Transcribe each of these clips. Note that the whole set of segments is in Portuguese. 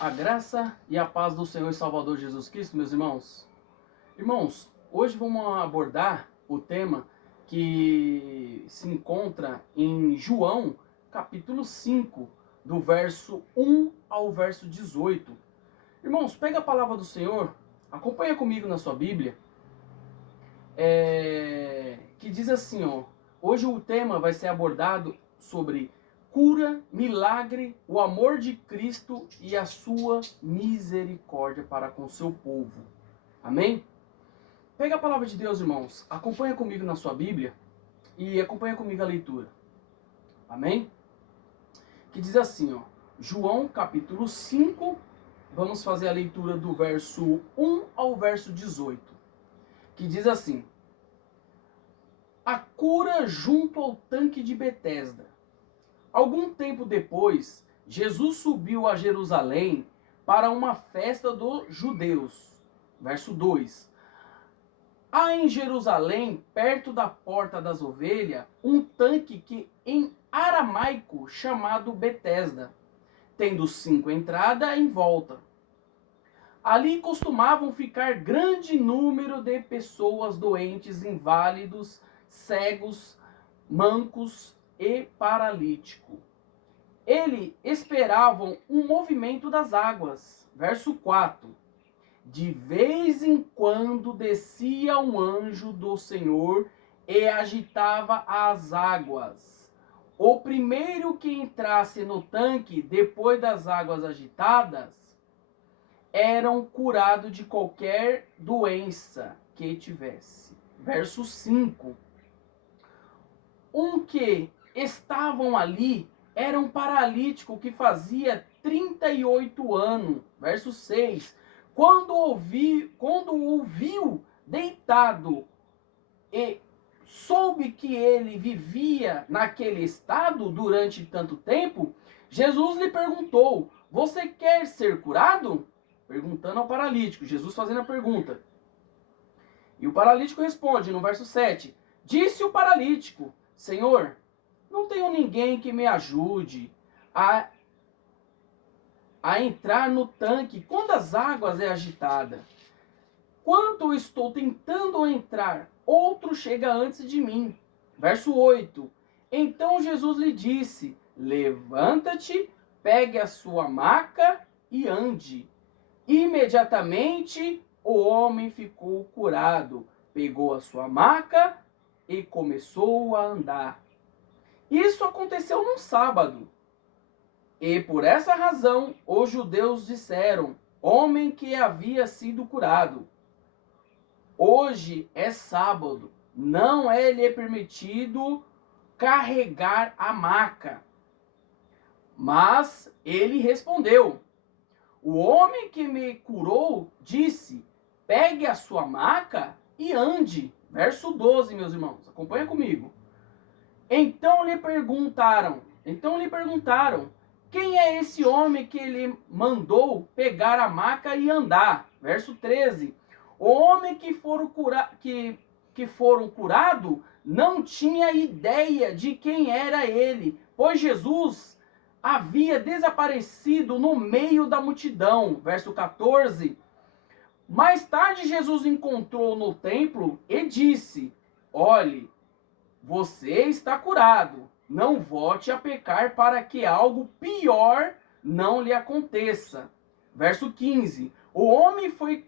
A graça e a paz do Senhor e Salvador Jesus Cristo, meus irmãos. Irmãos, hoje vamos abordar o tema que se encontra em João, capítulo 5, do verso 1 ao verso 18. Irmãos, pega a palavra do Senhor, acompanha comigo na sua Bíblia, que diz assim, ó. Hoje o tema vai ser abordado sobre cura, milagre, o amor de Cristo e a sua misericórdia para com o seu povo. Amém? Pega a palavra de Deus, irmãos. Acompanha comigo na sua Bíblia e acompanha comigo a leitura. Amém? Que diz assim, ó. João, capítulo 5, vamos fazer a leitura do verso 1 ao verso 18. Que diz assim: a cura junto ao tanque de Betesda. Algum tempo depois, Jesus subiu a Jerusalém para uma festa dos judeus. Verso 2. Há em Jerusalém, perto da porta das ovelhas, um tanque que em aramaico chamado Betesda, tendo 5 entradas em volta. Ali costumavam ficar grande número de pessoas doentes, inválidos, cegos, mancos e paralítico. Eles esperavam um movimento das águas. Verso 4. De vez em quando descia um anjo do Senhor e agitava as águas. O primeiro que entrasse no tanque, depois das águas agitadas, eram curados de qualquer doença que tivesse. Verso 5. Um que estavam ali era um paralítico que fazia 38 anos. Verso 6. Quando o viu deitado e soube que ele vivia naquele estado durante tanto tempo, Jesus lhe perguntou: você quer ser curado? Perguntando ao paralítico, Jesus fazendo a pergunta. E o paralítico responde no verso 7. Disse o paralítico: Senhor, não tenho ninguém que me ajude a entrar no tanque quando as águas é agitada. Quando estou tentando entrar, outro chega antes de mim. Verso 8. Então Jesus lhe disse: levanta-te, pegue a sua maca e ande. Imediatamente o homem ficou curado, pegou a sua maca e começou a andar. Isso aconteceu num sábado. E por essa razão os judeus disseram: homem que havia sido curado. Hoje é sábado, não é lhe permitido carregar a maca. Mas ele respondeu: o homem que me curou disse: pegue a sua maca e ande. Verso 12, meus irmãos, acompanha comigo. Então lhe perguntaram, quem é esse homem que ele mandou pegar a maca e andar? Verso 13. O homem que foram curado não tinha ideia de quem era ele, pois Jesus havia desaparecido no meio da multidão. Verso 14. Mais tarde Jesus encontrou no templo e disse: olhe, você está curado. Não volte a pecar para que algo pior não lhe aconteça. Verso 15. O homem foi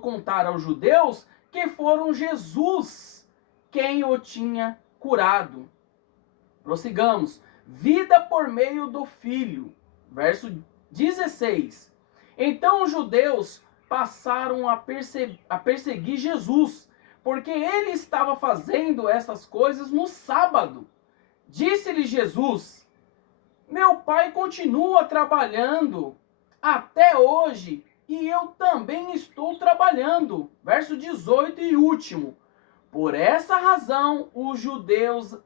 contar aos judeus que foram Jesus quem o tinha curado. Prossigamos. Vida por meio do Filho. Verso 16. Então os judeus passaram a perseguir Jesus, porque ele estava fazendo essas coisas no sábado. Disse-lhe Jesus: meu pai continua trabalhando até hoje e eu também estou trabalhando. Verso 18 e último. Por essa razão os judeus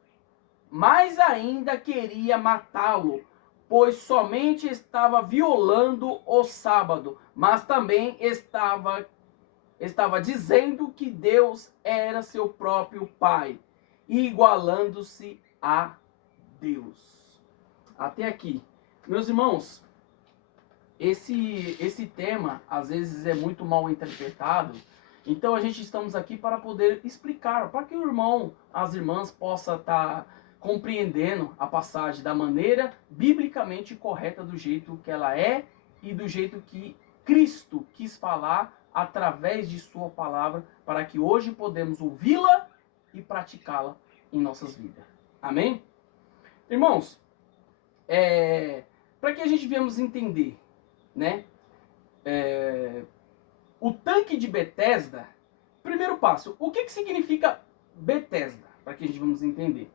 mais ainda queriam matá-lo, pois somente estava violando o sábado, mas também estava dizendo que Deus era seu próprio Pai, igualando-se a Deus. Até aqui. Meus irmãos, esse tema, às vezes, é muito mal interpretado. Então, a gente estamos aqui para poder explicar, para que o irmão, as irmãs possam estar compreendendo a passagem da maneira biblicamente correta, do jeito que ela é e do jeito que Cristo quis falar através de sua palavra, para que hoje podemos ouvi-la e praticá-la em nossas vidas. Amém? Irmãos, para que a gente venhamos entender, né? O tanque de Betesda, primeiro passo, o que significa Betesda? Para que a gente vamos entender.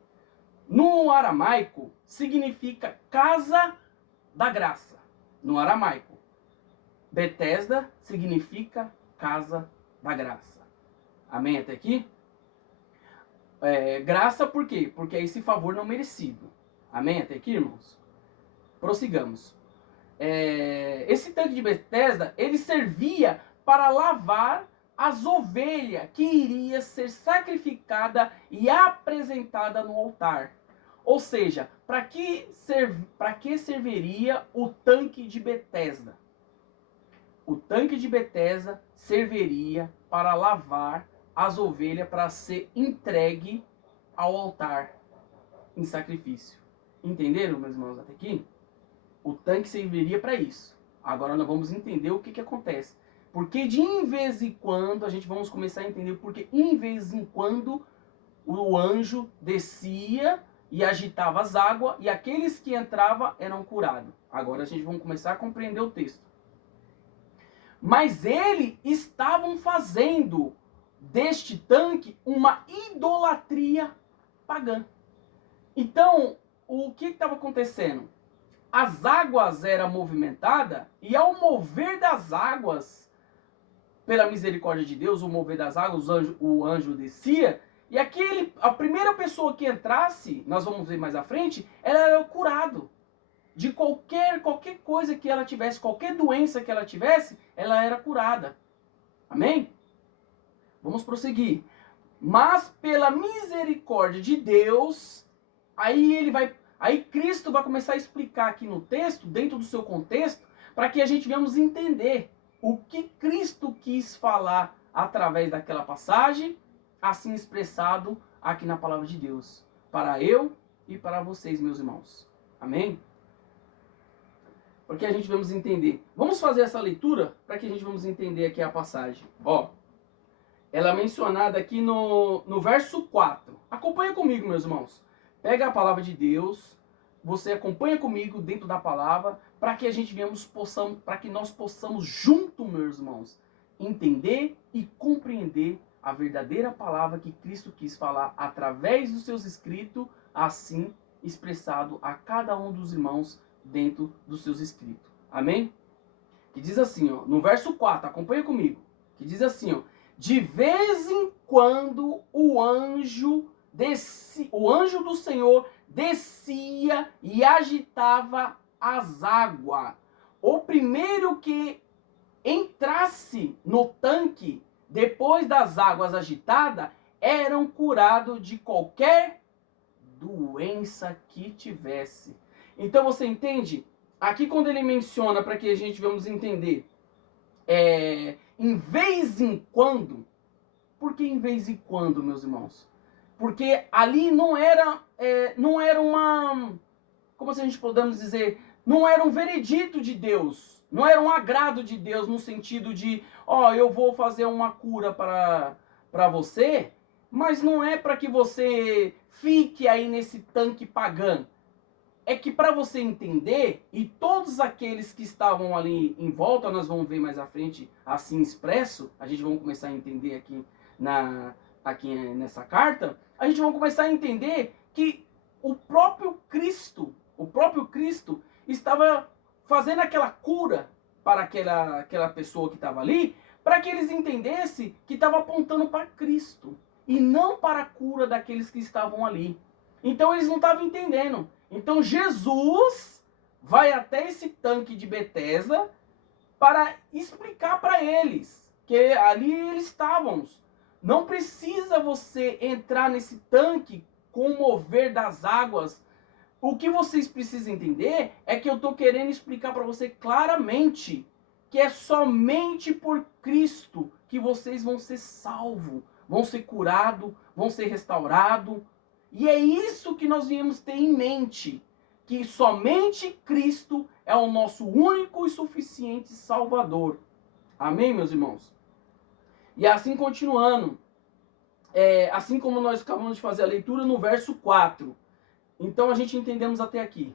No aramaico, significa casa da graça. No aramaico. Betesda significa casa da graça. Amém até aqui? Graça por quê? Porque é esse favor não merecido. Amém até aqui, irmãos? Prossigamos. Esse tanque de Betesda, ele servia para lavar as ovelhas que iria ser sacrificada e apresentada no altar. Ou seja, para que serviria o tanque de Betesda? O tanque de Betesda serviria para lavar as ovelhas para ser entregue ao altar em sacrifício. Entenderam, meus irmãos, até aqui? O tanque serviria para isso. Agora nós vamos entender o que acontece. Porque de em vez em quando, a gente vamos começar a entender porque em vez em quando o anjo descia e agitava as águas e aqueles que entravam eram curados. Agora a gente vai começar a compreender o texto. Mas eles estavam fazendo deste tanque uma idolatria pagã. Então, o que estava acontecendo? As águas eram movimentadas e ao mover das águas, pela misericórdia de Deus, o mover das águas, o anjo descia, e a primeira pessoa que entrasse, nós vamos ver mais à frente, ela era curado. De qualquer coisa que ela tivesse, qualquer doença que ela tivesse, ela era curada. Amém? Vamos prosseguir. Mas pela misericórdia de Deus, aí Cristo vai começar a explicar aqui no texto, dentro do seu contexto, para que a gente venhamos entender o que Cristo quis falar através daquela passagem, assim expressado aqui na palavra de Deus, para eu e para vocês, meus irmãos. Amém? Porque a gente vamos entender. Vamos fazer essa leitura para que a gente vamos entender aqui a passagem. Ó, ela é mencionada aqui no verso 4. Acompanha comigo, meus irmãos. Pega a palavra de Deus, você acompanha comigo dentro da palavra, para que a gente para que nós possamos junto, meus irmãos, entender e compreender a verdadeira palavra que Cristo quis falar através dos seus escritos, assim expressado a cada um dos irmãos dentro dos seus escritos. Amém? Que diz assim, ó, no verso 4, acompanha comigo. Que diz assim, ó: de vez em quando o anjo do Senhor descia e agitava as águas. O primeiro que entrasse no tanque, depois das águas agitadas, eram curados de qualquer doença que tivesse. Então você entende? Aqui quando ele menciona, para que a gente vamos entender, em vez em quando. Por que em vez em quando, meus irmãos? Porque ali não era uma, como se a gente podemos dizer, não era um veredito de Deus, não era um agrado de Deus no sentido de, eu vou fazer uma cura para você, mas não é para que você fique aí nesse tanque pagão. É que para você entender, e todos aqueles que estavam ali em volta, nós vamos ver mais à frente, assim expresso, a gente vai começar a entender aqui nessa carta, a gente vai começar a entender que o próprio Cristo estava fazendo aquela cura para aquela pessoa que estava ali, para que eles entendessem que estava apontando para Cristo, e não para a cura daqueles que estavam ali. Então eles não estavam entendendo. Então Jesus vai até esse tanque de Betesda para explicar para eles que ali eles estavam. Não precisa você entrar nesse tanque com o mover das águas O que vocês precisam entender é que eu estou querendo explicar para você claramente que é somente por Cristo que vocês vão ser salvos, vão ser curados, vão ser restaurados. E é isso que nós viemos ter em mente, que somente Cristo é o nosso único e suficiente Salvador. Amém, meus irmãos? E assim continuando, assim como nós acabamos de fazer a leitura no verso 4. Então a gente entendemos até aqui.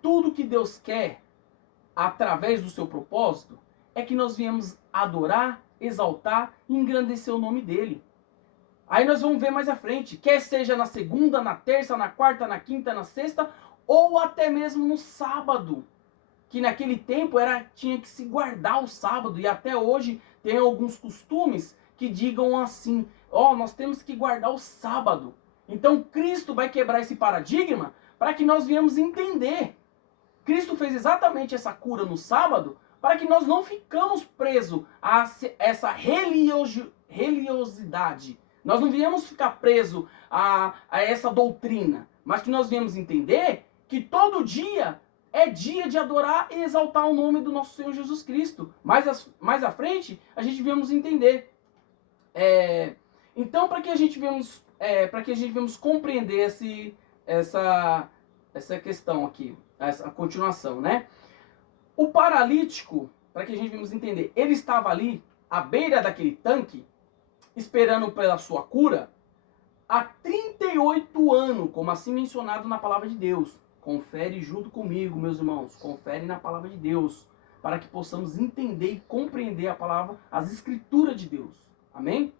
Tudo que Deus quer, através do seu propósito, é que nós viemos adorar, exaltar e engrandecer o nome dele. Aí nós vamos ver mais à frente, quer seja na segunda, na terça, na quarta, na quinta, na sexta, ou até mesmo no sábado. Que naquele tempo tinha que se guardar o sábado, e até hoje tem alguns costumes que digam assim, nós temos que guardar o sábado. Então Cristo vai quebrar esse paradigma para que nós venhamos entender. Cristo fez exatamente essa cura no sábado para que nós não ficamos presos a essa religiosidade. Nós não viemos ficar presos a essa doutrina, mas que nós viemos entender que todo dia é dia de adorar e exaltar o nome do nosso Senhor Jesus Cristo. Mais à frente, a gente viemos entender. Então, para que a gente viemos compreender essa questão aqui, essa continuação, né? O paralítico, para que a gente viemos entender, ele estava ali à beira daquele tanque, esperando pela sua cura, há 38 anos, como assim mencionado na palavra de Deus. Confere junto comigo, meus irmãos, confere na palavra de Deus, para que possamos entender e compreender a palavra, as escrituras de Deus. Amém?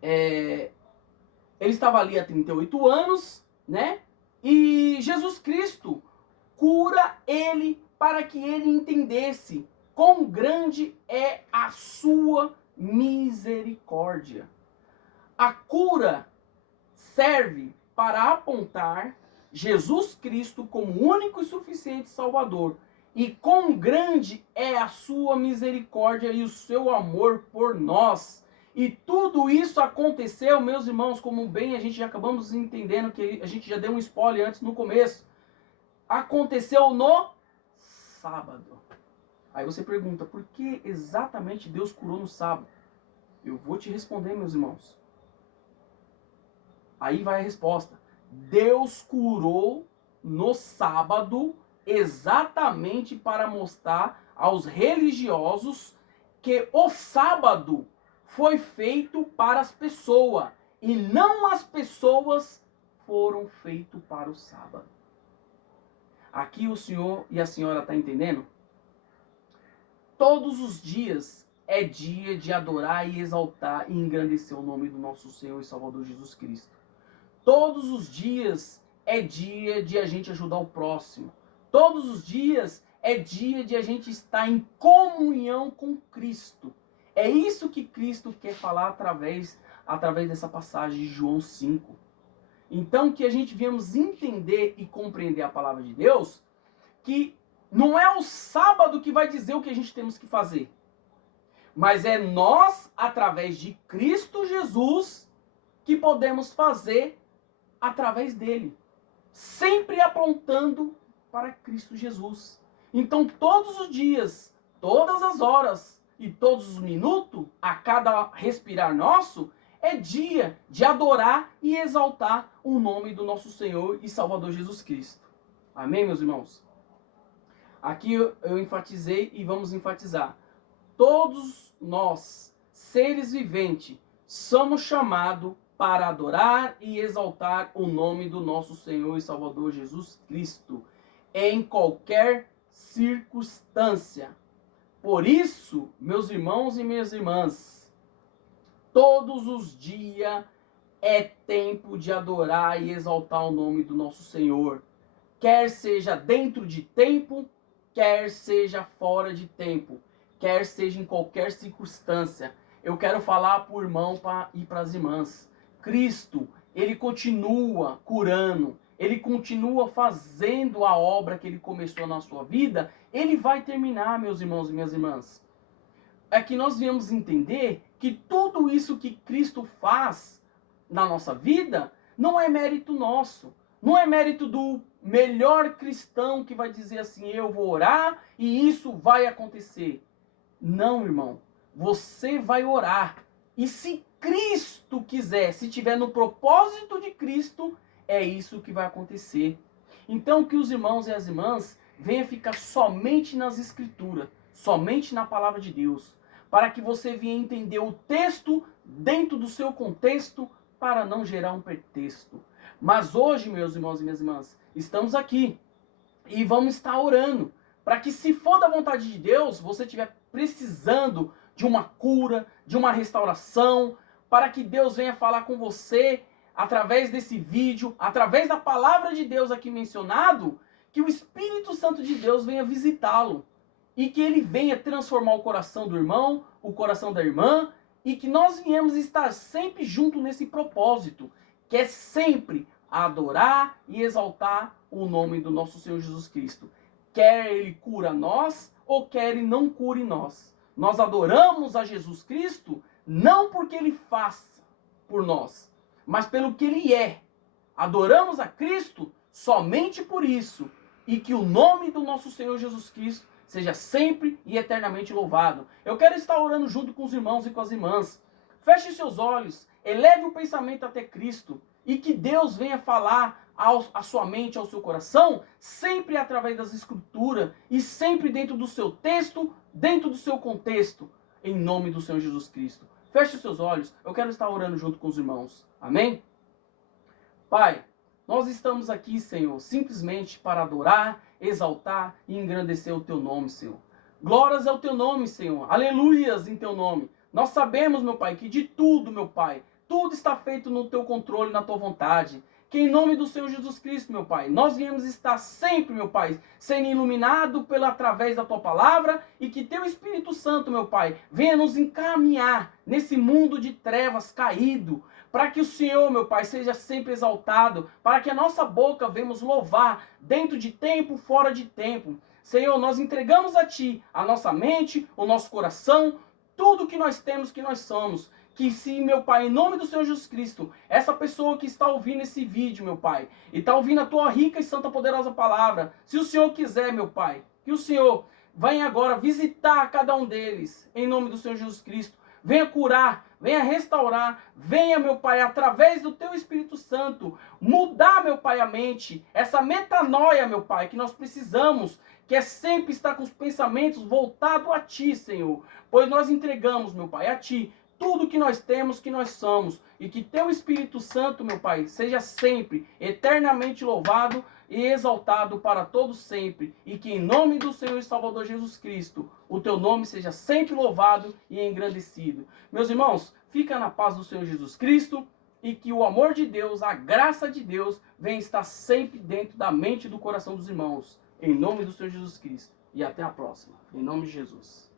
Ele estava ali há 38 anos, né? E Jesus Cristo cura ele para que ele entendesse quão grande é a sua misericórdia. A cura serve para apontar Jesus Cristo como único e suficiente Salvador. E quão grande é a sua misericórdia e o seu amor por nós. E tudo isso aconteceu, meus irmãos, como bem a gente já acabamos entendendo, que a gente já deu um spoiler antes no começo. Aconteceu no sábado. Aí você pergunta, por que exatamente Deus curou no sábado? Eu vou te responder, meus irmãos. Aí vai a resposta. Deus curou no sábado exatamente para mostrar aos religiosos que o sábado foi feito para as pessoas e não as pessoas foram feitos para o sábado. Aqui o senhor e a senhora estão entendendo? Todos os dias é dia de adorar e exaltar e engrandecer o nome do nosso Senhor e Salvador Jesus Cristo. Todos os dias é dia de a gente ajudar o próximo. Todos os dias é dia de a gente estar em comunhão com Cristo. É isso que Cristo quer falar através dessa passagem de João 5. Então, que a gente viemos entender e compreender a palavra de Deus, que não é o sábado que vai dizer o que a gente temos que fazer, mas é nós, através de Cristo Jesus, que podemos fazer através dele, sempre apontando para Cristo Jesus. Então, todos os dias, todas as horas e todos os minutos, a cada respirar nosso, é dia de adorar e exaltar o nome do nosso Senhor e Salvador Jesus Cristo. Amém, meus irmãos? Aqui eu enfatizei e vamos enfatizar. Todos nós, seres viventes, somos chamados para adorar e exaltar o nome do nosso Senhor e Salvador Jesus Cristo, em qualquer circunstância. Por isso, meus irmãos e minhas irmãs, todos os dias é tempo de adorar e exaltar o nome do nosso Senhor, quer seja dentro de tempo, quer seja fora de tempo, quer seja em qualquer circunstância. Eu quero falar para o irmão e para as irmãs. Cristo, ele continua curando, ele continua fazendo a obra que ele começou na sua vida, ele vai terminar, meus irmãos e minhas irmãs. É que nós viemos entender que tudo isso que Cristo faz na nossa vida não é mérito nosso, Não é mérito do melhor cristão que vai dizer assim, eu vou orar e isso vai acontecer. Não, irmão. Você vai orar. E se Cristo quiser, se tiver no propósito de Cristo, é isso que vai acontecer. Então que os irmãos e as irmãs venham ficar somente nas Escrituras, somente na palavra de Deus, para que você venha entender o texto dentro do seu contexto, para não gerar um pretexto. Mas hoje, meus irmãos e minhas irmãs, estamos aqui e vamos estar orando para que, se for da vontade de Deus, você estiver precisando de uma cura, de uma restauração, para que Deus venha falar com você através desse vídeo, através da palavra de Deus aqui mencionado, que o Espírito Santo de Deus venha visitá-lo e que ele venha transformar o coração do irmão, o coração da irmã, e que nós venhamos estar sempre junto nesse propósito, que é sempre adorar e exaltar o nome do nosso Senhor Jesus Cristo. Quer ele cura nós, ou quer ele não cure nós. Nós adoramos a Jesus Cristo, não porque ele faça por nós, mas pelo que ele é. Adoramos a Cristo somente por isso. E que o nome do nosso Senhor Jesus Cristo seja sempre e eternamente louvado. Eu quero estar orando junto com os irmãos e com as irmãs. Feche seus olhos, eleve o pensamento até Cristo e que Deus venha falar à sua mente, ao seu coração, sempre através das Escrituras e sempre dentro do seu texto, dentro do seu contexto, em nome do Senhor Jesus Cristo. Feche seus olhos, eu quero estar orando junto com os irmãos. Amém? Pai, nós estamos aqui, Senhor, simplesmente para adorar, exaltar e engrandecer o Teu nome, Senhor. Glórias ao Teu nome, Senhor. Aleluias em Teu nome. Nós sabemos, meu Pai, que de tudo, meu Pai, tudo está feito no Teu controle, na Tua vontade. Que em nome do Senhor Jesus Cristo, meu Pai, nós viemos estar sempre, meu Pai, sendo iluminado através da Tua palavra e que Teu Espírito Santo, meu Pai, venha nos encaminhar nesse mundo de trevas caído, para que o Senhor, meu Pai, seja sempre exaltado, para que a nossa boca venhamos louvar dentro de tempo, fora de tempo. Senhor, nós entregamos a Ti a nossa mente, o nosso coração, tudo que nós temos, que nós somos. Que se, meu Pai, em nome do Senhor Jesus Cristo, essa pessoa que está ouvindo esse vídeo, meu Pai, e está ouvindo a Tua rica e santa poderosa palavra, se o Senhor quiser, meu Pai, que o Senhor venha agora visitar cada um deles, em nome do Senhor Jesus Cristo. Venha curar, venha restaurar, venha, meu Pai, através do Teu Espírito Santo, mudar, meu Pai, a mente, essa metanoia, meu Pai, que nós precisamos, que é sempre estar com os pensamentos voltados a Ti, Senhor, pois nós entregamos, meu Pai, a Ti, tudo que nós temos, que nós somos, e que Teu Espírito Santo, meu Pai, seja sempre eternamente louvado e exaltado para todos sempre, e que em nome do Senhor e Salvador Jesus Cristo, o Teu nome seja sempre louvado e engrandecido. Meus irmãos, fica na paz do Senhor Jesus Cristo, e que o amor de Deus, a graça de Deus, venha estar sempre dentro da mente e do coração dos irmãos, em nome do Senhor Jesus Cristo. E até a próxima, em nome de Jesus.